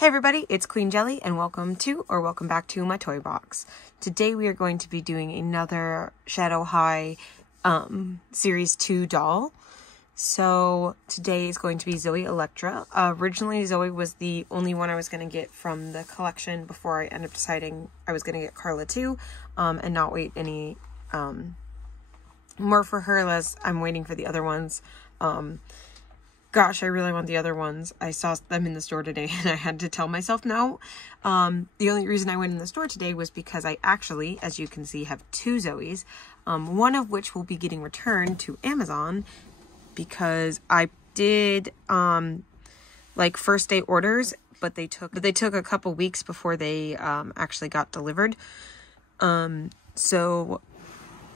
Hey everybody, it's Queen Jelly and welcome back to my toy box. Today we are going to be doing another Shadow High Series 2 doll. So today is going to be Zooey Electra. Originally Zooey was the only one I was going to get from the collection before I ended up deciding I was going to get Carla too, and not wait any more for her as I'm waiting for the other ones. Gosh, I really want the other ones. I saw them in the store today and I had to tell myself no. The only reason I went in the store today was because I actually, as you can see, have two Zoeys. One of which will be getting returned to Amazon because I did like first day orders, but they took a couple weeks before they actually got delivered. So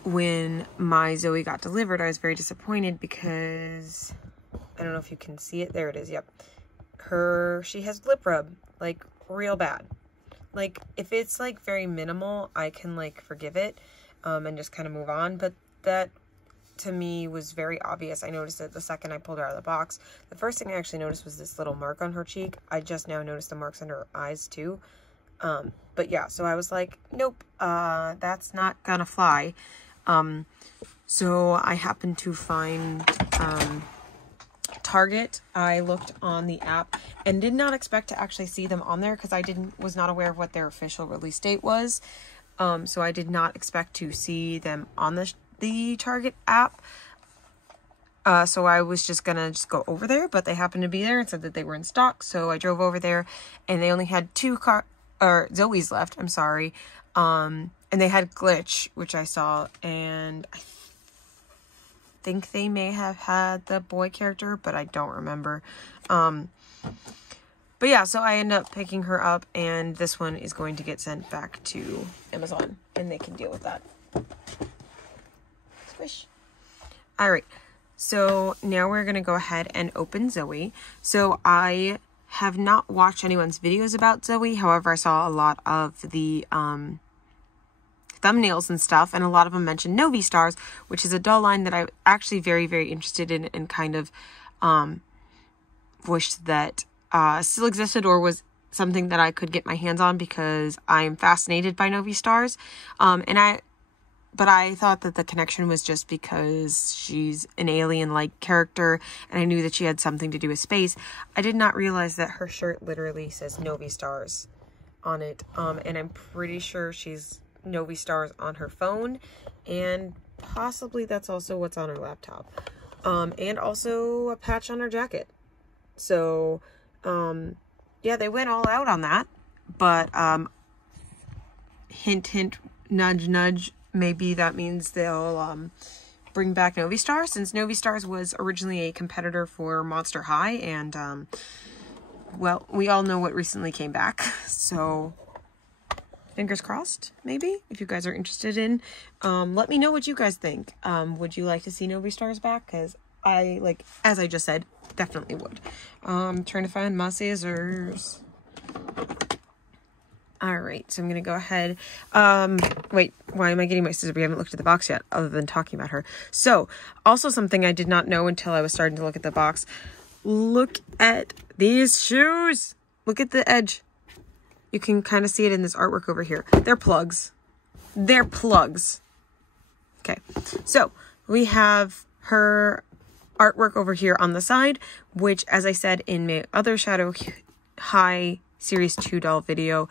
when my Zooey got delivered, I was very disappointed because I don't know if you can see it. There it is. Yep. She has lip rub, like real bad. Like if it's like very minimal, I can like forgive it, and just kind of move on. But that to me was very obvious. I noticed it the second I pulled her out of the box. The first thing I actually noticed was this little mark on her cheek. I just now noticed the marks under her eyes too. But yeah, so I was like, nope, that's not gonna fly. So I happened to find, Target. I looked on the app and did not expect to actually see them on there because I was not aware of what their official release date was. So I did not expect to see them on the Target app. So I was just gonna go over there, but they happened to be there and said that they were in stock. So I drove over there and they only had two Zoeys left. I'm sorry. And they had Glitch, which I saw, and I think they may have had the boy character, but I don't remember. But yeah, so I end up picking her up, and this one is going to get sent back to Amazon, and they can deal with that. Squish. All right, so now we're going to go ahead and open Zooey. So I have not watched anyone's videos about Zooey. However, I saw a lot of the thumbnails and stuff, and a lot of them mentioned Novi Stars, which is a doll line that I'm actually very, very interested in and kind of wished that still existed or was something that I could get my hands on because I'm fascinated by Novi Stars. But I thought that the connection was just because she's an alien-like character, and I knew that she had something to do with space. I did not realize that her shirt literally says Novi Stars on it, and I'm pretty sure she's Novi Stars on her phone, and possibly that's also what's on her laptop, and also a patch on her jacket. So yeah, they went all out on that, but hint hint, nudge nudge, maybe that means they'll bring back Novi Stars, since Novi Stars was originally a competitor for Monster High, and well, we all know what recently came back, so fingers crossed, maybe, if you guys are interested in. Let me know what you guys think. Would you like to see Novi Stars back? Because I, like, as I just said, definitely would. Trying to find my scissors. Alright, so I'm going to go ahead. Wait, why am I getting my scissors? We haven't looked at the box yet, other than talking about her. So, also something I did not know until I was starting to look at the box. Look at these shoes! Look at the edge. You can kind of see it in this artwork over here. They're plugs. They're plugs. Okay, so we have her artwork over here on the side, which, as I said in my other Shadow High Series 2 doll video,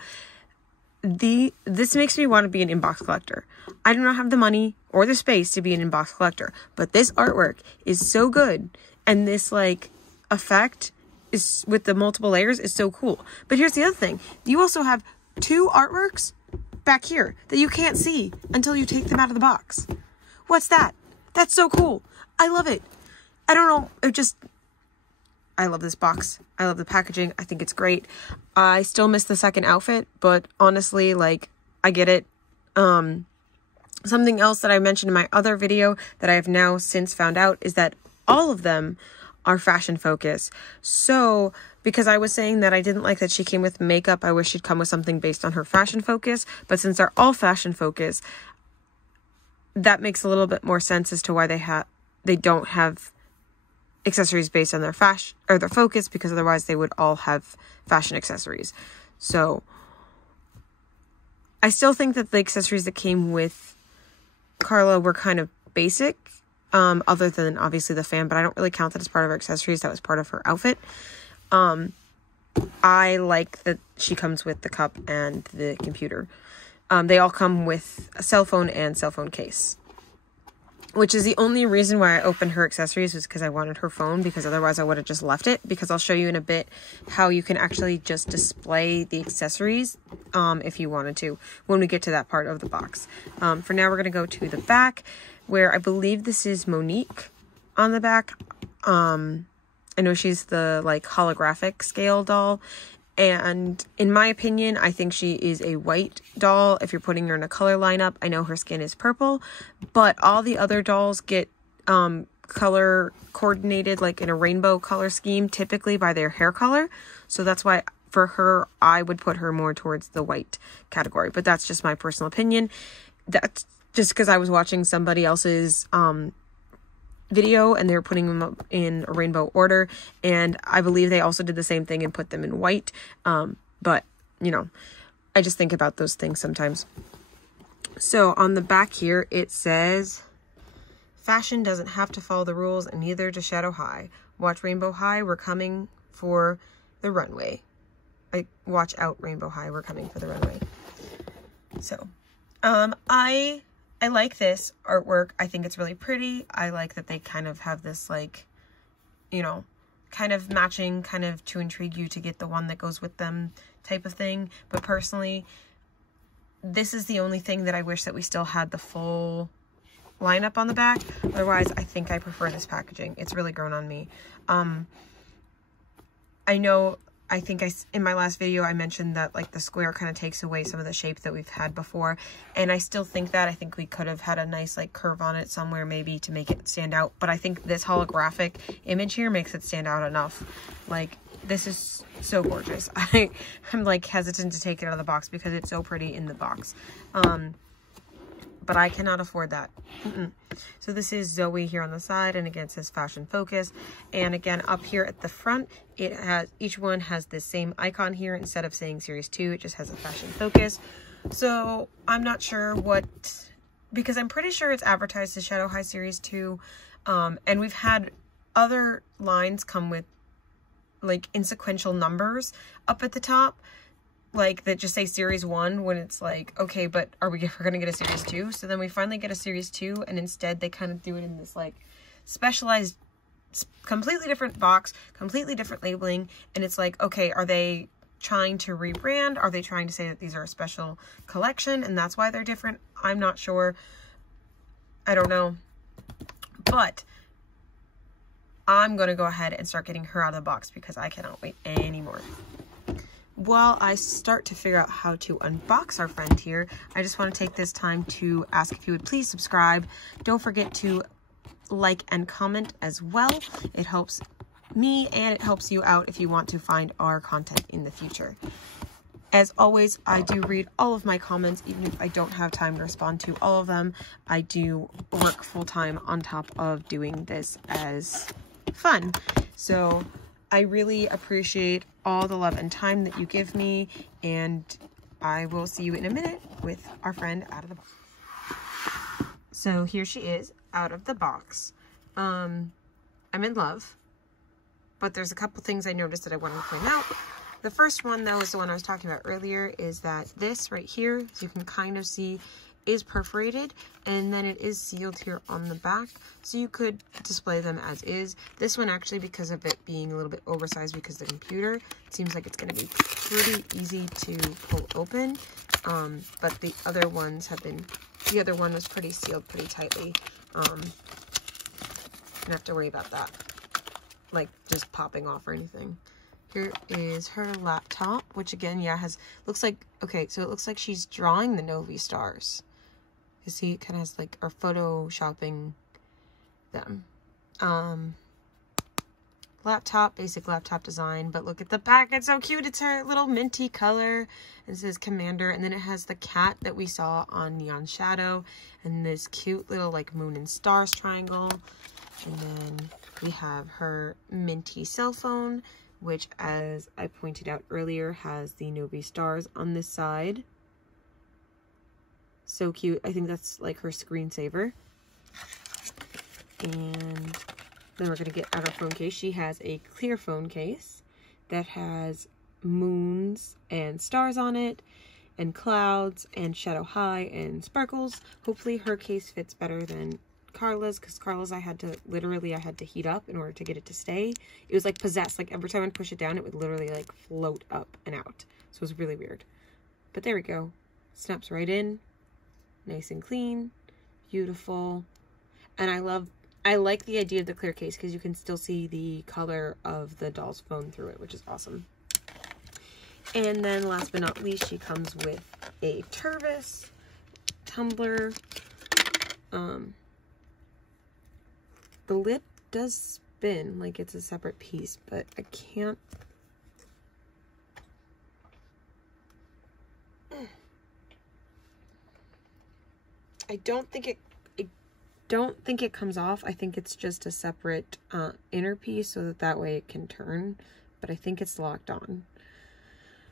this makes me want to be an inbox collector. I do not have the money or the space to be an inbox collector, but this artwork is so good, and this, like, effect is with the multiple layers is so cool. But here's the other thing. You also have two artworks back here that you can't see until you take them out of the box. What's that? That's so cool. I love it. I don't know. I love this box. I love the packaging. I think it's great. I still miss the second outfit, but honestly, like, I get it. Something else that I mentioned in my other video that I have now since found out is that all of them are fashion focus. So because I was saying that I didn't like that she came with makeup, I wish she'd come with something based on her fashion focus, but since they're all fashion focus, that makes a little bit more sense as to why they don't have accessories based on their fashion or their focus, because otherwise they would all have fashion accessories. So I still think that the accessories that came with Carla were kind of basic, other than obviously the fan, but I don't really count that as part of her accessories. That was part of her outfit. I like that she comes with the cup and the computer. They all come with a cell phone and cell phone case, which is the only reason why I opened her accessories, was because I wanted her phone, because otherwise I would have just left it, because I'll show you in a bit how you can actually just display the accessories if you wanted to when we get to that part of the box. For now, we're going to go to the back, where I believe this is Monique on the back. I know she's the like holographic scale doll. And in my opinion, I think she is a white doll if you're putting her in a color lineup. I know her skin is purple, but all the other dolls get color coordinated like in a rainbow color scheme, typically by their hair color. So that's why for her, I would put her more towards the white category. But that's just my personal opinion. That's just because I was watching somebody else's video and they were putting them up in a rainbow order, and I believe they also did the same thing and put them in white. But you know, I just think about those things sometimes. So on the back here it says, fashion doesn't have to follow the rules, and neither does Shadow High. Watch Rainbow High, we're coming for the runway. Watch out Rainbow High, we're coming for the runway. So I like this artwork. I think it's really pretty. I like that they kind of have this like, you know, kind of matching, kind of to intrigue you to get the one that goes with them type of thing. But personally, this is the only thing that I wish that we still had the full lineup on the back. Otherwise, I think I prefer this packaging. It's really grown on me. I think in my last video, I mentioned that like the square kind of takes away some of the shape that we've had before. And I still think that. I think we could have had a nice like curve on it somewhere maybe to make it stand out. But I think this holographic image here makes it stand out enough. Like, this is so gorgeous. I'm like hesitant to take it out of the box because it's so pretty in the box. But I cannot afford that. So this is Zooey here on the side, and again it says Fashion Focus. And again up here at the front, it has, each one has the same icon here. Instead of saying Series 2, it just has a Fashion Focus. So I'm not sure what, because I'm pretty sure it's advertised as Shadow High Series 2. And we've had other lines come with like insequential numbers up at the top, like that just say Series 1, when it's like, okay, but are we ever gonna get a Series 2? So then we finally get a Series 2, and instead they kind of do it in this like specialized, completely different box, completely different labeling. And it's like, okay, are they trying to rebrand? Are they trying to say that these are a special collection and that's why they're different? I'm not sure. I don't know. But I'm gonna go ahead and start getting her out of the box because I cannot wait anymore. While I start to figure out how to unbox our friend here, I just want to take this time to ask if you would please subscribe. Don't forget to like and comment as well. It helps me and it helps you out if you want to find our content in the future. As always, I do read all of my comments, even if I don't have time to respond to all of them. I do work full-time on top of doing this as fun. So I really appreciate all the love and time that you give me, and I will see you in a minute with our friend out of the box. So here she is out of the box. I'm in love, but there's a couple things I noticed that I wanted to point out. The first one, though, is the one I was talking about earlier, is that this right here, as you can kind of see, is perforated, and then it is sealed here on the back, so you could display them as is. This one, actually, because of it being a little bit oversized because of the computer, it seems like it's going to be pretty easy to pull open, but the other ones have been, the other one was pretty sealed pretty tightly. Don't have to worry about that, like just popping off or anything. Here is her laptop, which again, yeah, looks like, okay, so it looks like she's drawing the Novi stars. You see, it kind of has like, or photoshopping them. Laptop, basic laptop design, but look at the back, it's so cute. It's her little minty color. It says Commander, and then it has the cat that we saw on Neon Shadow, and this cute little like moon and stars triangle. And then We have her minty cell phone, which, as I pointed out earlier, has the Nobi stars on this side. So cute. I think that's like her screensaver. And then we're going to get out our phone case. She has a clear phone case that has moons and stars on it, and clouds, and shadow high, and sparkles. Hopefully her case fits better than Carla's, because Carla's I had to heat up in order to get it to stay. It was like possessed. Like every time I'd push it down, it would literally like float up and out. So it was really weird. But there we go. Snaps right in. Nice and clean. Beautiful. And I like the idea of the clear case because you can still see the color of the doll's phone through it, which is awesome. And then last but not least, she comes with a Tervis tumbler. The lid does spin like it's a separate piece, but I can't. I don't think it comes off. I think it's just a separate inner piece so that way it can turn, but I think it's locked on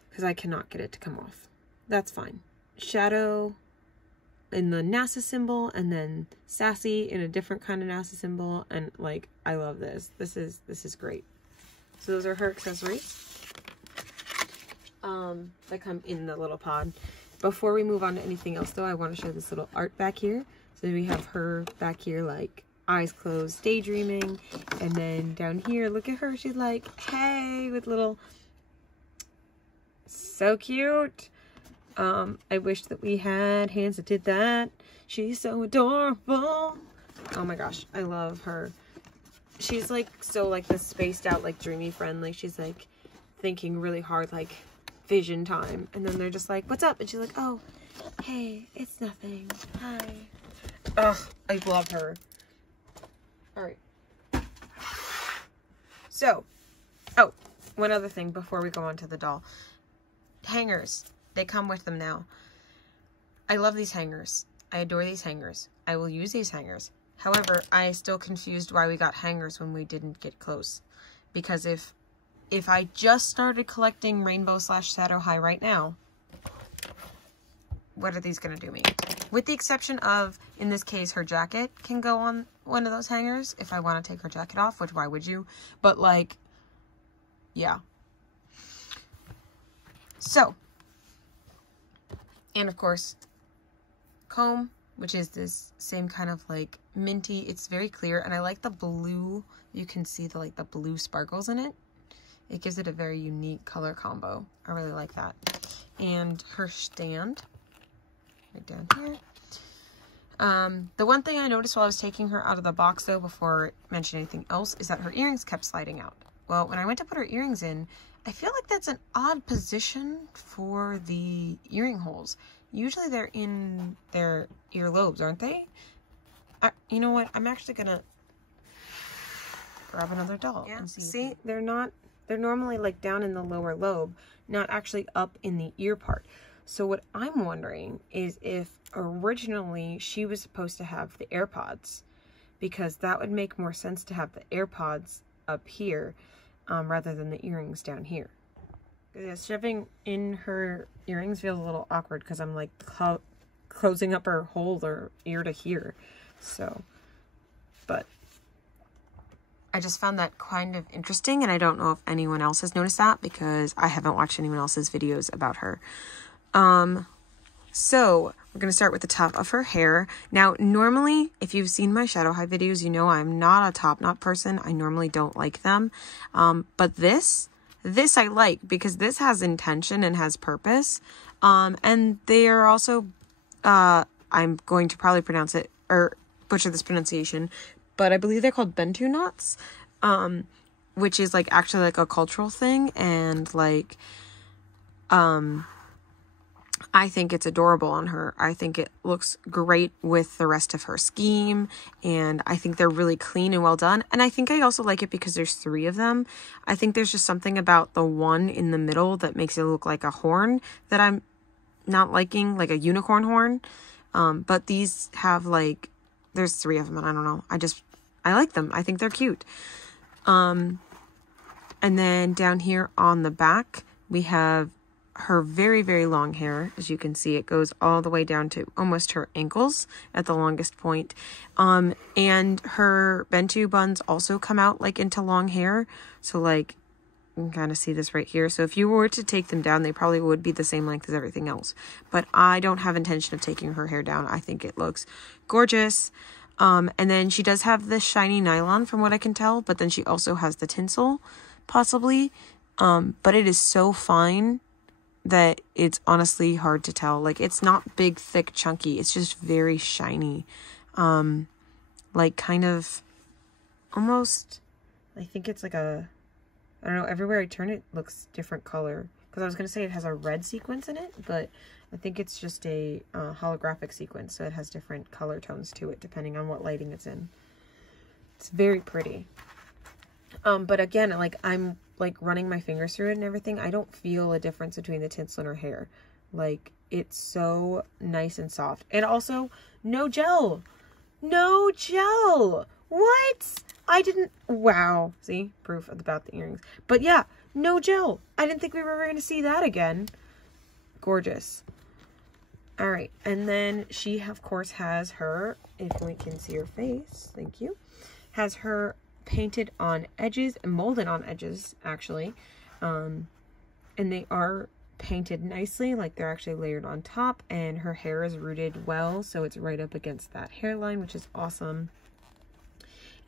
because I cannot get it to come off. That's fine. Shadow in the NASA symbol, and then sassy in a different kind of NASA symbol, and like I love this. This is great. So those are her accessories that come in the little pod. Before we move on to anything else though, I want to show this little art back here. So we have her back here like eyes closed, daydreaming, and then down here, look at her, she's like, hey, with little, so cute. I wish that we had hands that did that. She's so adorable. Oh my gosh, I love her. She's like so like the spaced out like dreamy friend. Like she's like thinking really hard, like vision time, and then they're just like, what's up? And she's like, oh, hey, it's nothing, hi. Ugh, I love her. All right. So, oh, one other thing before we go on to the doll. Hangers. They come with them now. I love these hangers. I adore these hangers. I will use these hangers. However, I still confused why we got hangers when we didn't get close. Because if I just started collecting Rainbow / Shadow High right now, what are these going to do me? With the exception of, in this case, her jacket can go on one of those hangers if I want to take her jacket off, which why would you? But like, yeah. So, and of course, comb, which is this same kind of like minty. It's very clear, and I like the blue. You can see the like the blue sparkles in it. It gives it a very unique color combo. I really like that. And her stand, right down here. The one thing I noticed while I was taking her out of the box though, before mentioning anything else, is that her earrings kept sliding out. Well, when I went to put her earrings in, I feel like that's an odd position for the earring holes. Usually they're in their earlobes, aren't they? You know what? I'm actually gonna grab another doll. Yeah, and see, they're normally like down in the lower lobe, not actually up in the ear part. So what I'm wondering is if originally she was supposed to have the AirPods, because that would make more sense to have the AirPods up here rather than the earrings down here. Yeah, shoving in her earrings feels a little awkward because I'm like closing up her hole or ear to here. So, but I just found that kind of interesting, and I don't know if anyone else has noticed that because I haven't watched anyone else's videos about her. So we're going to start with the top of her hair. Now, normally, if you've seen my shadow high videos, you know I'm not a top knot person. I normally don't like them. But this I like because this has intention and has purpose. And they are also, I'm going to probably pronounce it or butcher this pronunciation, but I believe they're called Bentu knots, which is like actually like a cultural thing. And like, I think it's adorable on her. I think it looks great with the rest of her scheme, and I think they're really clean and well done. And I think I also like it because there's 3 of them. I think there's just something about the one in the middle that makes it look like a horn that I'm not liking, like a unicorn horn. But these have like, there's 3 of them, and I don't know. I like them. I think they're cute. And then down here on the back, we have her very, very long hair. As you can see, it goes all the way down to almost her ankles at the longest point. And her Bentu buns also come out like into long hair. So like, you can kind of see this right here. So if you were to take them down, they probably would be the same length as everything else. But I don't have intention of taking her hair down. I think it looks gorgeous. And then she does have this shiny nylon from what I can tell, but then she also has the tinsel, possibly. But it is so fine that it's honestly hard to tell. Like, it's not big, thick, chunky. It's just very shiny. Like, kind of almost, I think it's like a, I don't know, everywhere I turn it looks different color. Because I was going to say it has a red sequence in it, but I think it's just a holographic sequence. So it has different color tones to it, depending on what lighting it's in. It's very pretty. But again, like, I'm like running my fingers through it and everything. I don't feel a difference between the tinsel and her hair. Like, it's so nice and soft. And also, no gel. No gel. What? I didn't, wow. See, proof about the earrings. But yeah, no gel. I didn't think we were ever going to see that again. Gorgeous. All right. And then she, of course, has her, if we can see her face, thank you, has her painted on edges and molded on edges, actually. And they are painted nicely, like they're actually layered on top, and her hair is rooted well, so it's right up against that hairline, which is awesome.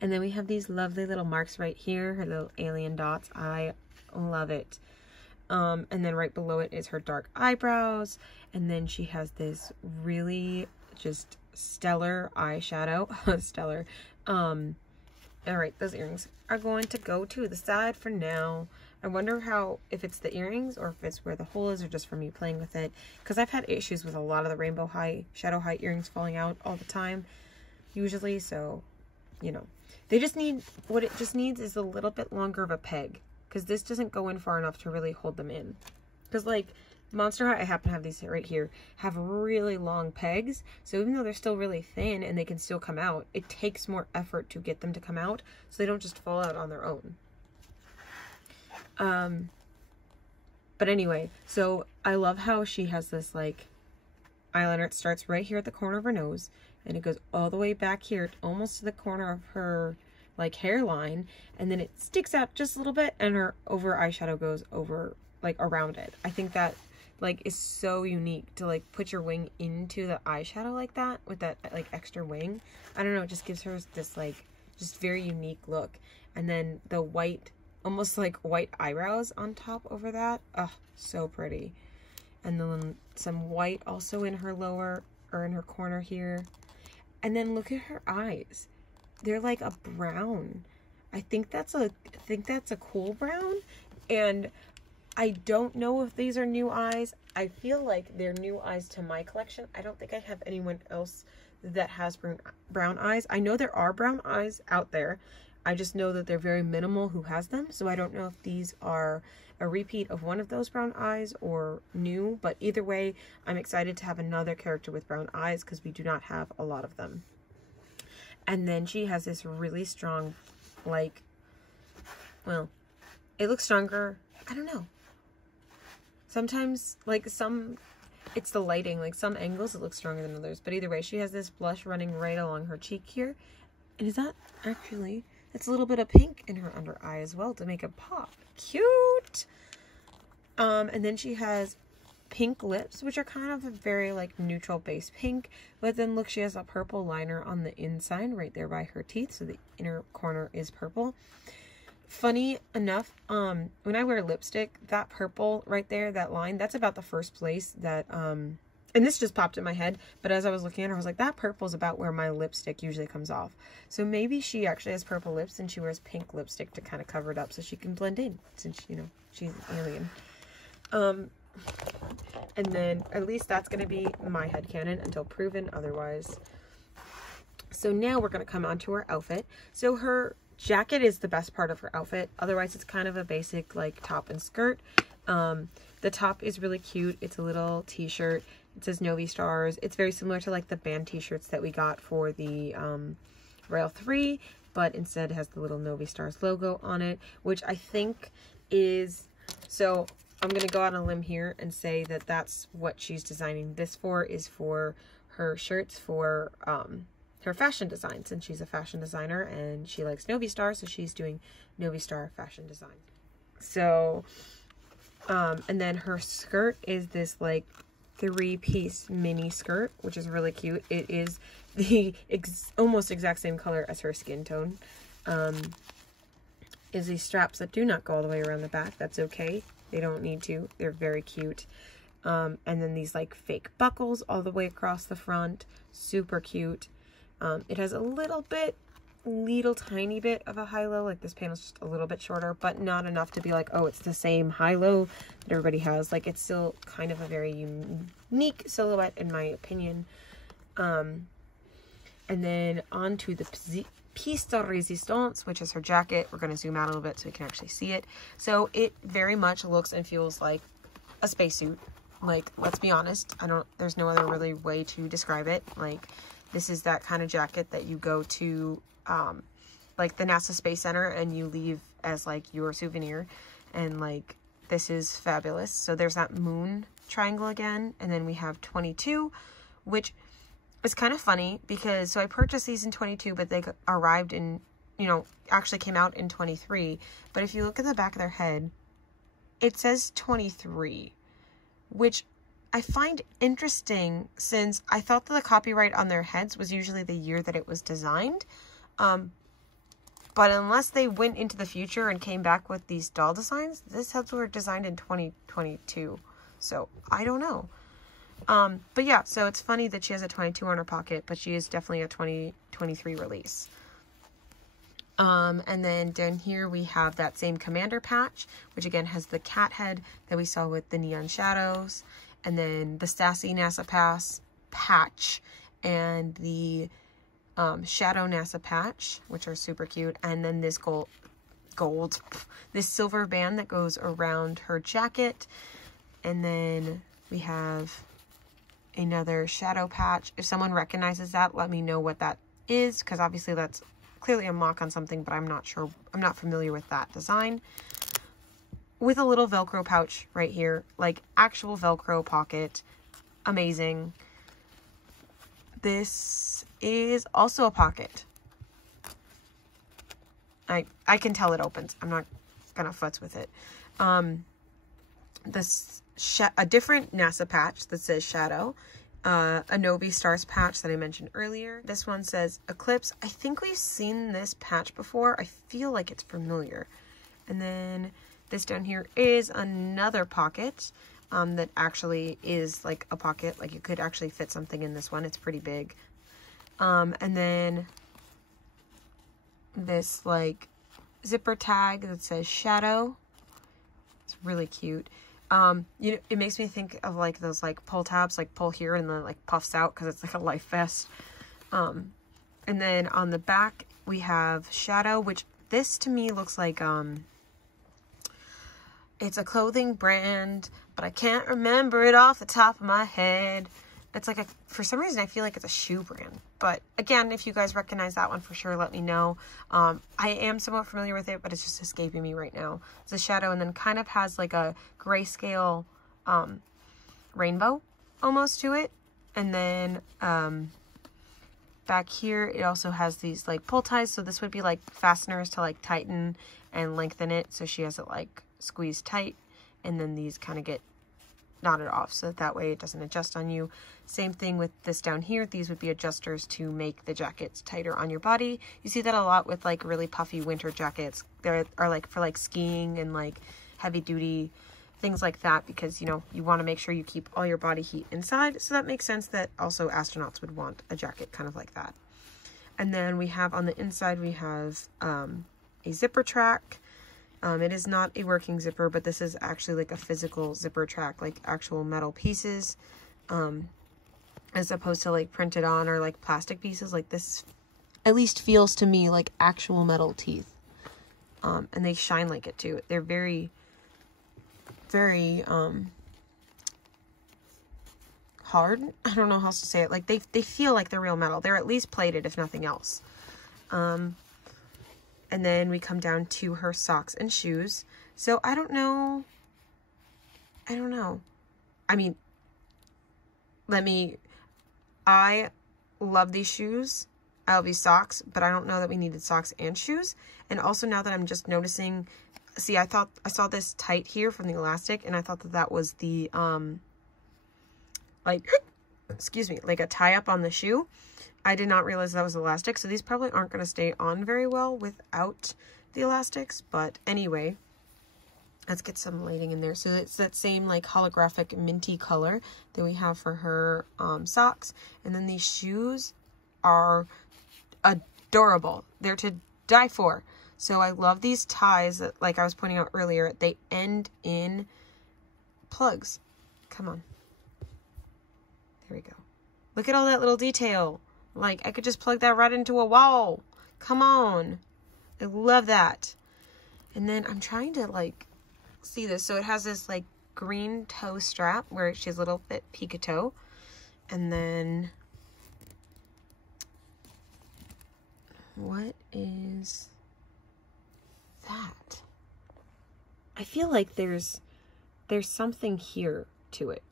And then we have these lovely little marks right here, her little alien dots. I love it. And then right below it is her dark eyebrows. And then she has this really just stellar eyeshadow. Stellar. All right, those earrings are going to go to the side for now. I wonder how, if it's the earrings or if it's where the hole is or just for me playing with it. Because I've had issues with a lot of the rainbow high, shadow high earrings falling out all the time, usually. So, you know, they just need, what it just needs is a little bit longer of a peg. Because this doesn't go in far enough to really hold them in. Because like Monster High, I happen to have these right here, have really long pegs. So even though they're still really thin and they can still come out, it takes more effort to get them to come out. So they don't just fall out on their own. But anyway, so I love how she has this like eyeliner. It starts right here at the corner of her nose. And it goes all the way back here, almost to the corner of her like hairline, and then it sticks out just a little bit, and her over eyeshadow goes over like around it. I think that like is so unique to like put your wing into the eyeshadow like that with that like extra wing. I don't know, it just gives her this like just very unique look. And then the white, almost like white eyebrows on top over that. Oh, so pretty. And then some white also in her lower, or in her corner here. And then look at her eyes. They're like a brown. I think that's a cool brown. And I don't know if these are new eyes. I feel like they're new eyes to my collection. I don't think I have anyone else that has brown eyes. I know there are brown eyes out there. I just know that they're very minimal who has them. So I don't know if these are a repeat of one of those brown eyes or new. But either way, I'm excited to have another character with brown eyes because we do not have a lot of them. And then she has this really strong, like, well, it looks stronger. I don't know. Sometimes, like, it's the lighting. Like, some angles it looks stronger than others. But either way, she has this blush running right along her cheek here. And is that actually, it's a little bit of pink in her under eye as well to make it pop. Cute! And then she has pink lips, which are kind of a very like neutral base pink, but then look, she has a purple liner on the inside right there by her teeth, so the inner corner is purple. Funny enough, when I wear lipstick, that purple right there, that line, that's about the first place that and this just popped in my head, but as I was looking at her, I was like, that purple is about where my lipstick usually comes off. So maybe she actually has purple lips and she wears pink lipstick to kind of cover it up so she can blend in, since, you know, she's an alien. And then at least that's going to be my headcanon until proven otherwise. So now we're going to come on to her outfit. So her jacket is the best part of her outfit. Otherwise, it's kind of a basic like top and skirt. The top is really cute. It's a little t-shirt. It says Novi Stars. It's very similar to like the band t-shirts that we got for the Rail 3. but instead has the little Novi Stars logo on it, which I think is, so I'm going to go out on a limb here and say that that's what she's designing this for, is for her shirts for her fashion designs, and she's a fashion designer and she likes Novi Star, so she's doing Novi Star fashion design. So and then her skirt is this like 3-piece mini skirt, which is really cute. It is the almost exact same color as her skin tone. Is these straps that do not go all the way around the back. That's okay, they don't need to, they're very cute. And then these like fake buckles all the way across the front, super cute. It has a little tiny bit of a high-low, like this panel's just a little bit shorter, but not enough to be like, oh, it's the same high-low that everybody has. Like, it's still kind of a very unique silhouette in my opinion. And then on to the piece de resistance, which is her jacket. We're going to zoom out a little bit so you can actually see it. So it very much looks and feels like a spacesuit. Like, let's be honest, there's no other really way to describe it. Like, this is that kind of jacket that you go to like the NASA Space Center and you leave as like your souvenir, and like this is fabulous. So there's that moon triangle again, and then we have 22, which is kind of funny because so I purchased these in 22, but they arrived in, you know, actually came out in 23. But if you look at the back of their head, it says 23, which I find interesting since I thought that the copyright on their heads was usually the year that it was designed. But unless they went into the future and came back with these doll designs, these heads were designed in 2022. So I don't know. But yeah, so it's funny that she has a 22 on her pocket, but she is definitely a 2023 release. And then down here we have that same commander patch, which again has the cat head that we saw with the neon shadows, and then the Sassy NASA patch and the Shadow NASA patch, which are super cute, and then this this silver band that goes around her jacket. And then we have another shadow patch. If someone recognizes that, let me know what that is, because obviously that's clearly a mock on something, but I'm not sure, I'm not familiar with that design. With a little Velcro pouch right here, like actual Velcro pocket. Amazing. This is also a pocket. I can tell it opens. I'm not gonna futz with it. A different NASA patch that says Shadow. A Novi Stars patch that I mentioned earlier. This one says Eclipse. I think we've seen this patch before. I feel like it's familiar. And then this down here is another pocket that actually is like a pocket. Like you could actually fit something in this one. It's pretty big. And then this like zipper tag that says Shadow. It's really cute. You know, it makes me think of like those like pull tabs, like pull here and then like puffs out because it's like a life vest. And then on the back we have Shadow, which this to me looks like it's a clothing brand, but I can't remember it off the top of my head. It's like for some reason I feel like it's a shoe brand, but again, if you guys recognize that one for sure, let me know. I am somewhat familiar with it, but it's just escaping me right now. It's a Shadow, and then kind of has like a grayscale rainbow almost to it. And then back here it also has these like pull ties, so this would be like fasteners to like tighten and lengthen it, so she has it like squeezed tight, and then these kind of get knotted off so that way it doesn't adjust on you. Same thing with this down here. These would be adjusters to make the jackets tighter on your body. You see that a lot with like really puffy winter jackets. There are like for like skiing and like heavy duty things like that, because you know you want to make sure you keep all your body heat inside, so that makes sense that also astronauts would want a jacket kind of like that. And then we have on the inside we have a zipper track. It is not a working zipper, but this is actually like a physical zipper track, like actual metal pieces, as opposed to like printed on or like plastic pieces. Like this at least feels to me like actual metal teeth. And they shine like it too. They're very, very hard. I don't know how else to say it. Like they feel like they're real metal. They're at least plated, if nothing else. And then we come down to her socks and shoes. So I don't know. I mean, I love these shoes. I love these socks, but I don't know that we needed socks and shoes. And also now that I'm just noticing, see, I saw this tight here from the elastic, and I thought that that was the, like, excuse me, like a tie up on the shoe. I did not realize that was elastic, so these probably aren't going to stay on very well without the elastics. But anyway, let's get some lighting in there. So it's that same like holographic minty color that we have for her socks. And then these shoes are adorable. They're to die for. So I love these ties that, like I was pointing out earlier, they end in plugs. Come on. There we go. Look at all that little detail. Like, I could just plug that right into a wall. Come on. I love that. And then I'm trying to, like, see this. So it has this, like, green toe strap where she has a little bit peek a toe. And then, what is that? I feel like there's something here to it.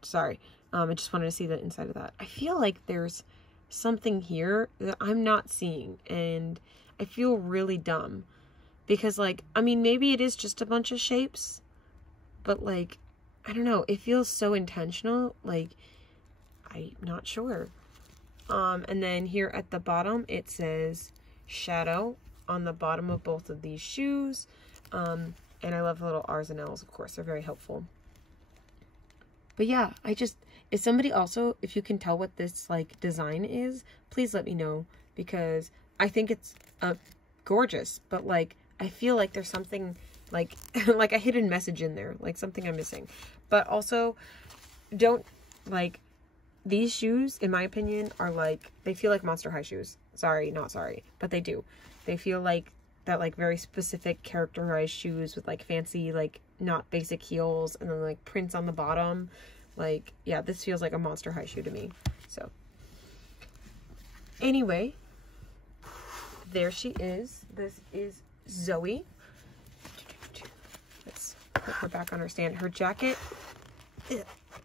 Sorry. I just wanted to see the inside of that. I feel like there's something here that I'm not seeing, and I feel really dumb because, like, I mean, maybe it is just a bunch of shapes, but, like, I don't know, it feels so intentional, like, I'm not sure. And then here at the bottom, it says shadow on the bottom of both of these shoes, and I love the little R's and L's, of course, they're very helpful. But yeah, if somebody also, if you can tell what this, like, design is, please let me know, because I think it's gorgeous, but, like, I feel like there's something, like, like a hidden message in there, like something I'm missing. But also, don't, like, these shoes, in my opinion, are, like, they feel like Monster High shoes. Sorry, not sorry, but they do. They feel like that, like, very specific characterized shoes with, like, fancy, like, not basic heels, and then, like, prints on the bottom. Like, yeah, this feels like a Monster High shoe to me. So, anyway, there she is. This is Zooey. Let's put her back on her stand. Her jacket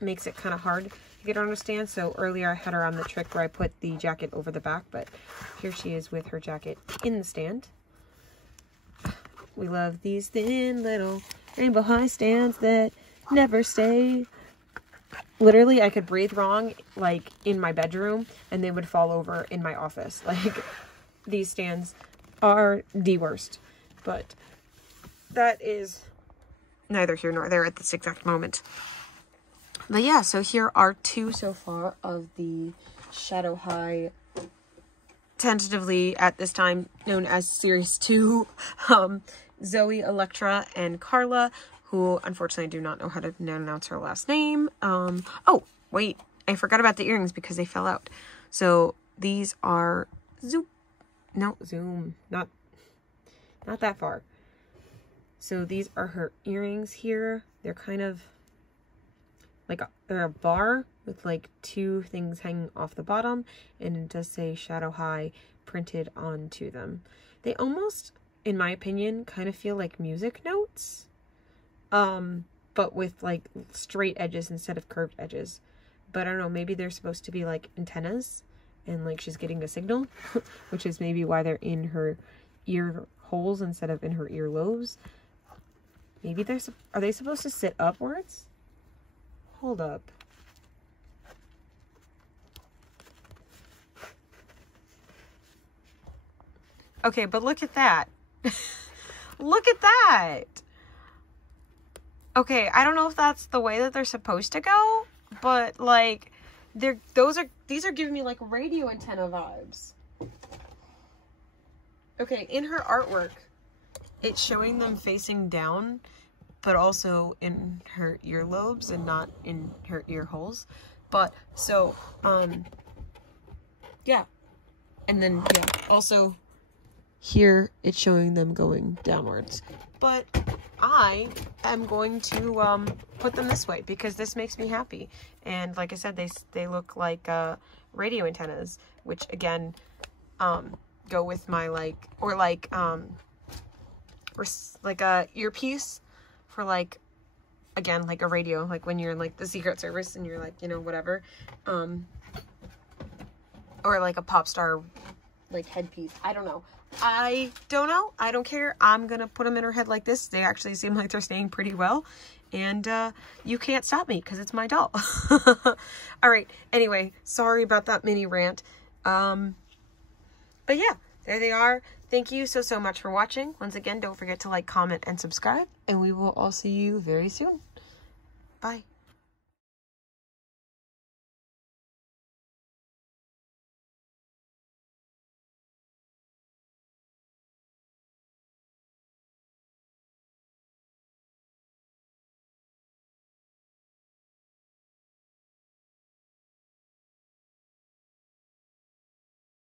makes it kind of hard to get her on her stand. So earlier I had her on the trick where I put the jacket over the back, but here she is with her jacket in the stand. We love these thin little rainbow high stands that never stay. Literally, I could breathe wrong, like, in my bedroom, and they would fall over in my office. Like, these stands are the worst. But that is neither here nor there at this exact moment. But yeah, so here are two so far of the Shadow High, tentatively at this time known as Series 2, Zooey Electra and Carla, who unfortunately do not know how to announce her last name. Oh, wait, I forgot about the earrings because they fell out. So these are Zoom, not that far. So these are her earrings here. They're kind of like, they're a bar with like two things hanging off the bottom, and it does say Shadow High printed onto them. They almost, in my opinion, kind of feel like music notes. But with like straight edges instead of curved edges. But I don't know, maybe they're supposed to be like antennas and like she's getting a signal, which is maybe why they're in her ear holes instead of in her earlobes. Maybe are they supposed to sit upwards? Hold up. Okay, but look at that. Look at that. Okay, I don't know if that's the way that they're supposed to go, but like these are giving me like radio antenna vibes. Okay, in her artwork, it's showing them facing down, but also in her earlobes and not in her ear holes. But so yeah. And then yeah, also here it's showing them going downwards. But I am going to put them this way because this makes me happy. And like I said, they look like radio antennas, which again, go with my like, or like a earpiece for like, again, like a radio, like when you're in like the Secret Service and you're like, you know, whatever, or like a pop star like headpiece. I don't know. I don't care. I'm gonna put them in her head like this. They actually seem like they're staying pretty well, and you can't stop me because it's my doll. All right, anyway, sorry about that mini rant, but yeah, there they are. Thank you so much for watching. Once again, don't forget to like, comment, and subscribe, and we will all see you very soon. Bye.